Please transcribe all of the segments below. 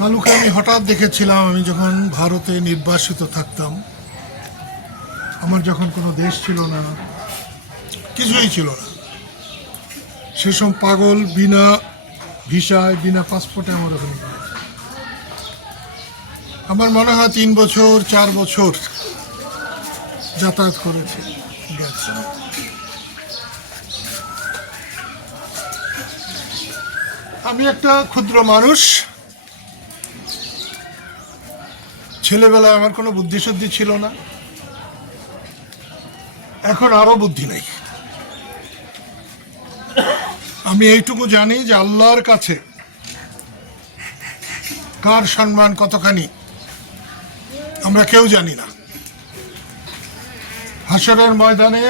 কালুকে আমি হঠাৎ দেখেছিলাম, আমি যখন ভারতে নির্বাসিত থাকতাম, আমার যখন কোনো দেশ ছিল না, কিছুই ছিল না সেসব পাগল, বিনা ভিসায়, বিনা পাসপোর্টে আমার ওখানে। আমার মনে হয় তিন বছর, চার বছর যাতায়াত করেছে, গেছে আমি একটা ক্ষুদ্র মানুষ ছেলেবেলায় আমার কোনো বুদ্ধি শুদ্ধি ছিল না। এখন আরও বুদ্ধি নেই। আমি এইটুকু জানি যে আল্লাহর কাছে কার সম্মান কতখানি, আমরা কেউ জানি না। হাসরের ময়দানে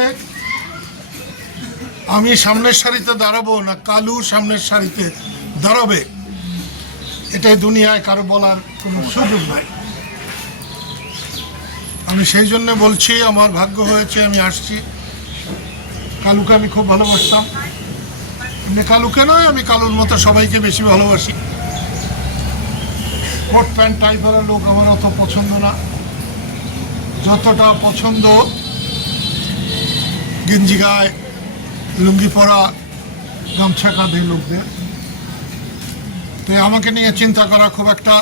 আমি সামনের সারিতে দাঁড়াবো না, কালু সামনের সারিতে দাঁড়াবে? এটাই দুনিয়ায় কারও বলার কোনো সুযোগ নাই। আমি সেই জন্য বলছি, আমার ভাগ্য হয়েছে, আমি আসছি। কালুকে আমি খুব ভালোবাসতাম। কালুকে নয়, আমি কালুর মতো সবাইকে বেশি ভালোবাসি। কোট প্যান্ট টাই পরা লোক আমার অত পছন্দ না। যতটা পছন্দ গেঞ্জি গায়ে, লুঙ্গি পরা, গামছা কাঁধে লোকদের তো আমাকে নিয়ে চিন্তা করা খুব একটা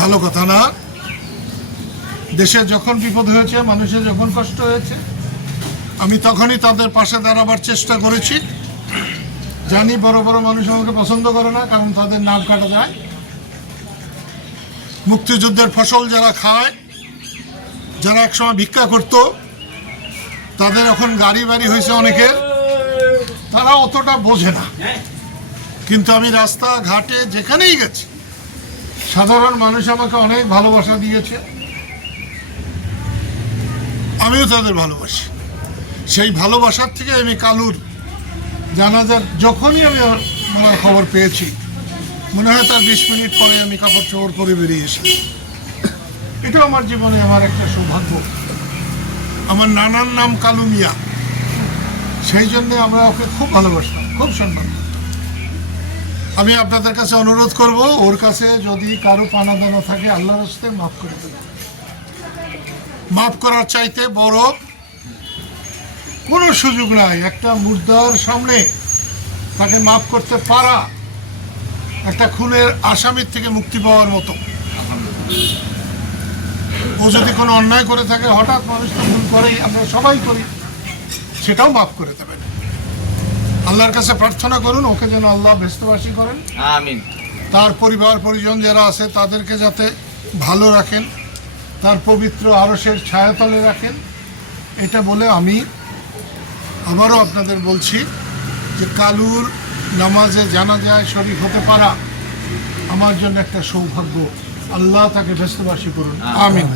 ভালো কথা না। দেশে যখন বিপদ হয়েছে, মানুষের যখন কষ্ট হয়েছে, আমি তখনই তাদের পাশে দাঁড়াবার চেষ্টা করেছি। জানি বড় বড় মানুষ আমাকে পছন্দ করে না, কারণ তাদের নাম কাটা যায়। মুক্তিযুদ্ধের ফসল যারা খায়, যারা একসময় ভিক্ষা করত, তাদের এখন গাড়ি বাড়ি হয়েছে অনেকের। তারা অতটা বোঝে না। কিন্তু আমি রাস্তা ঘাটে যেখানেই গেছি, সাধারণ মানুষ আমাকে অনেক ভালোবাসা দিয়েছে। আমিও তাদের ভালোবাসি। সেই ভালোবাসার থেকে আমি কালুর জানাজার যখনই আমি মানে খবর পেয়েছি, মনে হয় তার বিশ মিনিট পরে আমি কাপড় চোপড় করে বেরিয়ে এসেছি। এটাও আমার জীবনে আমার একটা সৌভাগ্য। আমার নানার নাম কালু মিয়া। সেই জন্য আমরা ওকে খুব ভালোবাসতাম, খুব সম্মান আমি আপনাদের কাছে অনুরোধ করব, ওর কাছে যদি কারও পানা দানা থাকে, আল্লাহর হস্তে মাফ করে দেবেন। মাফ করার চাইতে বড় কোনো সুযোগ নাই। একটা মুর্দার সামনে তাকে মাফ করতে পারা একটা খুনের আসামির থেকে মুক্তি পাওয়ার মতো। ও যদি কোনো অন্যায় করে থাকে হঠাৎ মানুষ তো ভুল করেই আমরা সবাই করি সেটাও মাফ করে দেবেন। আল্লাহর কাছে প্রার্থনা করুন ওকে যেন আল্লাহ ব্যস্তবাসী করেন। আমিন। তার পরিবার পরিজন যারা আছে তাদেরকে যাতে ভালো রাখেন। তার পবিত্র আরসের ছায়াতলে রাখেন। এটা বলে আমি আবারও আপনাদের বলছি যে কালুর নামাজে জানা যায় শরীর হতে পারা আমার জন্য একটা সৌভাগ্য। আল্লাহ তাকে ব্যস্তবাসী করুন। আমিন।